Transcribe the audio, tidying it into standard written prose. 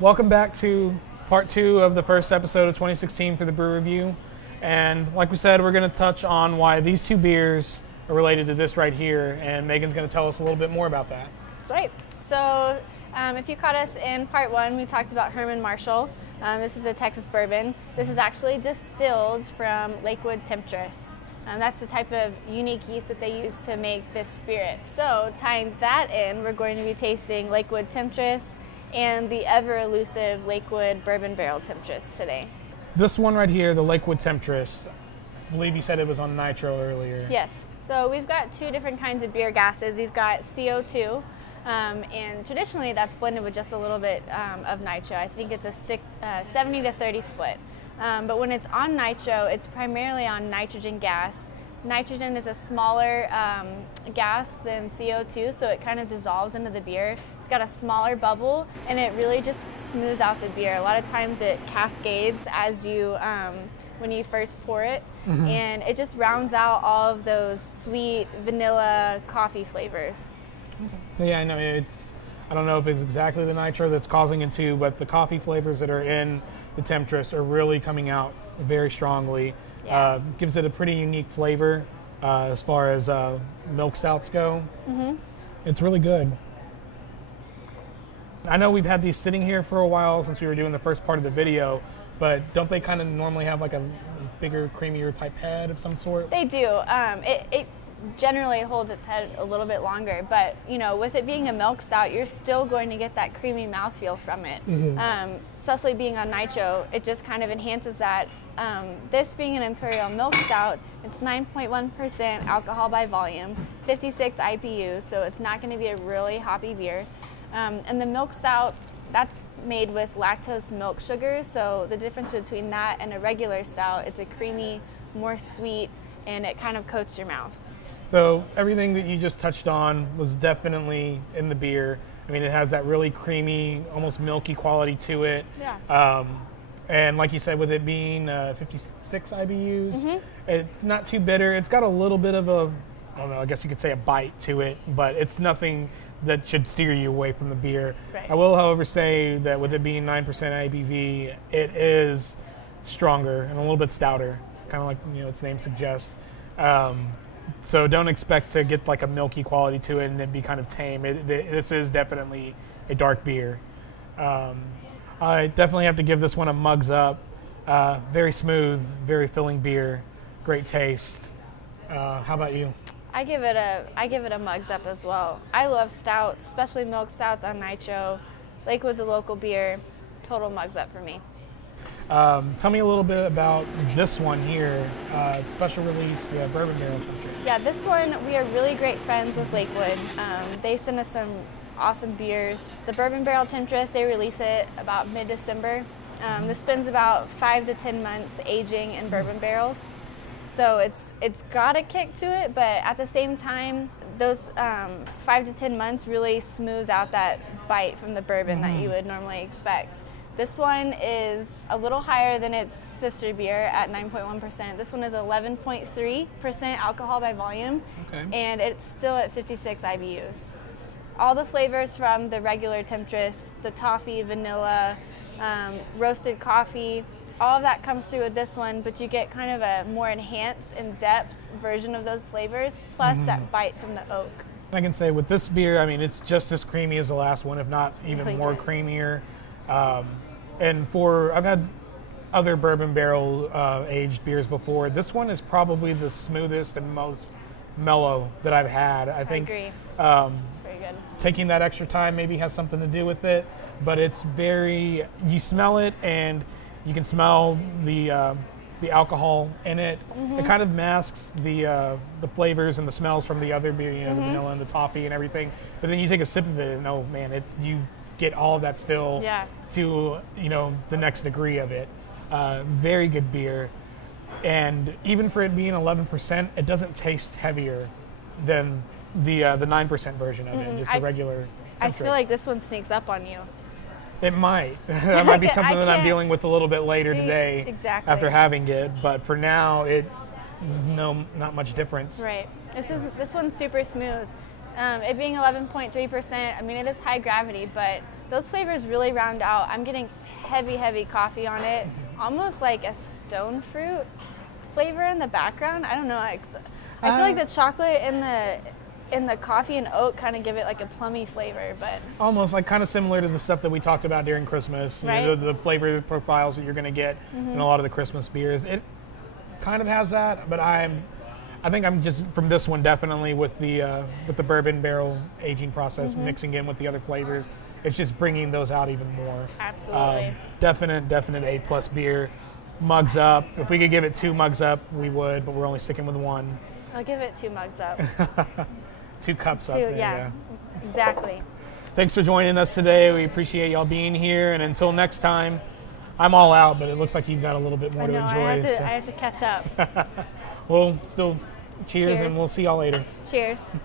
Welcome back to part 2 of the first episode of 2016 for the Brew Review. And like we said, we're going to touch on why these two beers are related to this right here, and Megan's going to tell us a little bit more about that. That's right. So if you caught us in part 1, we talked about Herman Marshall. This is a Texas bourbon. This is actually distilled from Lakewood Temptress. That's the type of unique yeast that they use to make this spirit. So tying that in, we're going to be tasting Lakewood Temptress and the ever-elusive Lakewood Bourbon Barrel Temptress today. This one right here, the Lakewood Temptress, I believe you said it was on nitro earlier. Yes. So we've got two different kinds of beer gases. We've got CO2, and traditionally that's blended with just a little bit of nitro. I think it's a 70 to 30 split. But when it's on nitro, it's primarily on nitrogen gas. Nitrogen is a smaller gas than CO2, so it kind of dissolves into the beer. It's got a smaller bubble, and it really just smooths out the beer. A lot of times it cascades as you, when you first pour it, and it just rounds out all of those sweet vanilla coffee flavors. So yeah, I know I don't know if it's exactly the nitro that's causing it to, but the coffee flavors that are in the Temptress are really coming out very strongly. Yeah. Gives it a pretty unique flavor as far as milk stouts go. It's really good. I know we've had these sitting here for a while since we were doing the first part of the video, but don't they kind of normally have like a bigger, creamier type head of some sort? They do. It generally holds its head a little bit longer, but you know, with it being a milk stout, you're still going to get that creamy mouthfeel from it. Especially being on nitro, it just kind of enhances that. This being an imperial milk stout, it's 9.1% alcohol by volume, 56 IBUs, so it's not going to be a really hoppy beer. And the milk stout, that's made with lactose milk sugar, so the difference between that and a regular stout, it's a creamy, more sweet, and it kind of coats your mouth. So everything that you just touched on was definitely in the beer. I mean, it has that really creamy, almost milky quality to it. Yeah. And like you said, with it being 56 IBUs, it's not too bitter. It's got a little bit of a, I don't know, I guess you could say a bite to it, but it's nothing that should steer you away from the beer. Right. I will, however, say that with it being 9% ABV, it is stronger and a little bit stouter, kind of like its name suggests. So don't expect to get like a milky quality to it and it be kind of tame. This is definitely a dark beer. I definitely have to give this one a mugs up. Very smooth, very filling beer, great taste. How about you? I give it a mugs up as well. I love stouts, especially milk stouts on nitro. Lakewood's a local beer. Total mugs up for me. Tell me a little bit about this one here, special release, the Bourbon Barrel Temptress. Yeah, this one, we are really great friends with Lakewood. They send us some awesome beers. The Bourbon Barrel Temptress, they release it about mid-December. This spends about 5 to 10 months aging in bourbon barrels. So it's got a kick to it, but at the same time, those 5 to 10 months really smooths out that bite from the bourbon that you would normally expect. This one is a little higher than its sister beer at 9.1%. This one is 11.3% alcohol by volume, and it's still at 56 IBUs. All the flavors from the regular Temptress, the toffee, vanilla, roasted coffee, all of that comes through with this one, but you get kind of a more enhanced, in-depth version of those flavors, plus that bite from the oak. I can say with this beer, I mean, it's just as creamy as the last one, if not even really more good. Creamier. And I've had other bourbon barrel aged beers before. This one is probably the smoothest and most mellow that I've had. I think agree. It's very good. Taking that extra time maybe has something to do with it, but it's very, you smell it and you can smell the alcohol in it. It kind of masks the flavors and the smells from the other beer, the vanilla and the toffee and everything. But then you take a sip of it and oh man, you get all of that still to the next degree of it. Very good beer, and even for it being 11%, it doesn't taste heavier than the 9% version of it, just the regular Temptress. I feel like this one sneaks up on you. It might. That might be something that I'm dealing with a little bit later today after having it, but for now, not much difference. Right. This one's super smooth. It being 11.3%, I mean, it is high gravity, but Those flavors really round out. I'm getting heavy coffee on it, almost like a stone fruit flavor in the background. I don't know. I feel like the chocolate and the coffee and oat kind of give it like a plummy flavor, but almost like kind of similar to the stuff that we talked about during Christmas. Right. You know, the flavor profiles that you're going to get in a lot of the Christmas beers. It kind of has that, but I think I'm just from this one definitely with the bourbon barrel aging process, mixing in with the other flavors. It's just bringing those out even more. absolutely. Definite A+ beer. Mugs up. If we could give it 2 mugs up, we would, but we're only sticking with 1. I'll give it 2 mugs up. 2 cups up. 2, There, yeah, exactly. Thanks for joining us today. We appreciate y'all being here. And until next time, I'm all out, but it looks like you've got a little bit more I know, to enjoy. I have to catch up. Well, still cheers, Cheers. and we'll see y'all later. Cheers.